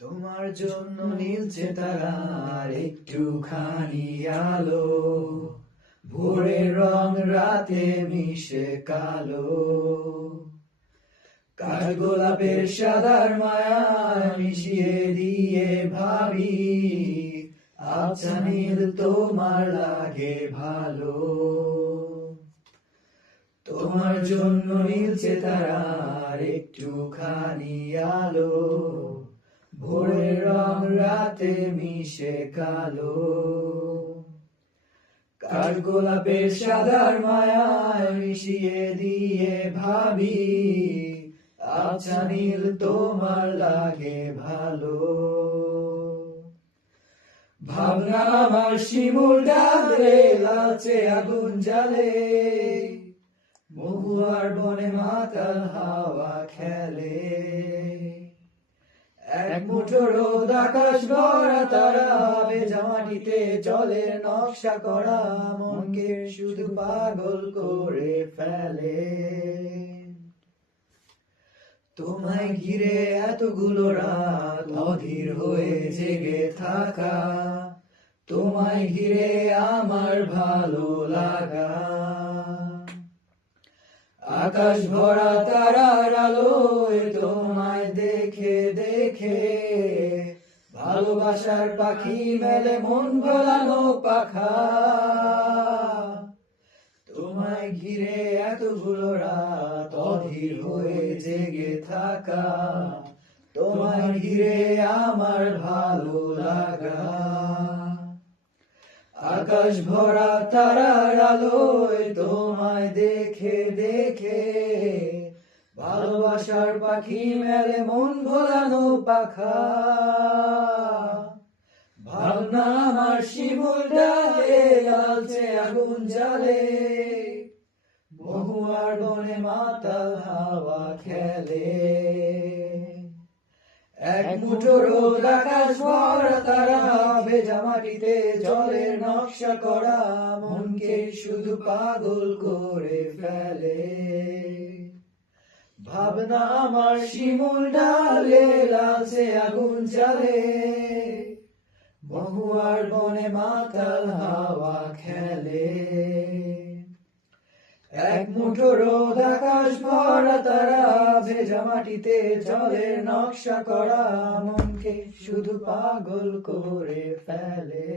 তোমার জন্য নীলছে তারার একটুখানি আলো, ভোরের রং রাতে মিশে কালো। কাঠগোলাপের সাদার মায়া মিশিয়ে দিয়ে ভাবি, আচ্ছা নীল তোমার লাগে ভালো। তোমার জন্য নীলছে তারার একটুখানি আলো, ভোরের রং রাতে মিশে কালো। কাঠগোলাপের সাদার মায়ায় মিশিয়ে দিয়ে ভাবি, আচ্ছা নীল তোমার লাগে ভালো। ভাবনা আমার শিমুল ডালে লালচে আগুন জ্বালে, মহুয়ার বনে মাতাল হাওয়া খেলে। এক মুঠো রোদ আকাশ ভরা তারা, ভেজা মাটিতে জলের নকশা করা, মনকে শুধু পাগল করে ফেলে। তোমায় ঘিরে এতগুলো রাত অধীর হয়ে জেগে থাকা, তোমায় ঘিরে আমার ভালো লাগা। আকাশ ভরা তারার আলোয় তোমায় দেখে দেখে, ভালোবাসার পাখি মেলে মন ভোলানো পাখা। তোমায় ঘিরে এতগুলো রাত অধীর হয়ে জেগে থাকা, তোমায় ঘিরে আমার ভালো লাগা। আকাশ ভরা তারার আলোয় তোমায় দেখে দেখে, ভালোবাসার পাখি মেলে মন ভোলানো পাখা। ভাবনা আমার শিমুল ডালে লালচে আগুন জ্বালে, মহুয়ার বনে মাতাল হাওয়া খেলে। এক মুঠো রোদ আকাশ ভরা তারা, ভেজা মাটিতে জলের নকশা করা, মনকে শুধু পাগল করে ফেলে। ভাবনা আমার শিমুল ডালে লালচে আগুন জ্বালে, মহুয়ার বনে মাতাল হাওয়া খেলে। এক মুঠো রোদ আকাশ ভরা তারা, ভেজা মাটিতে জলের নকশা করা, মনকে শুধু পাগল করে ফেলে।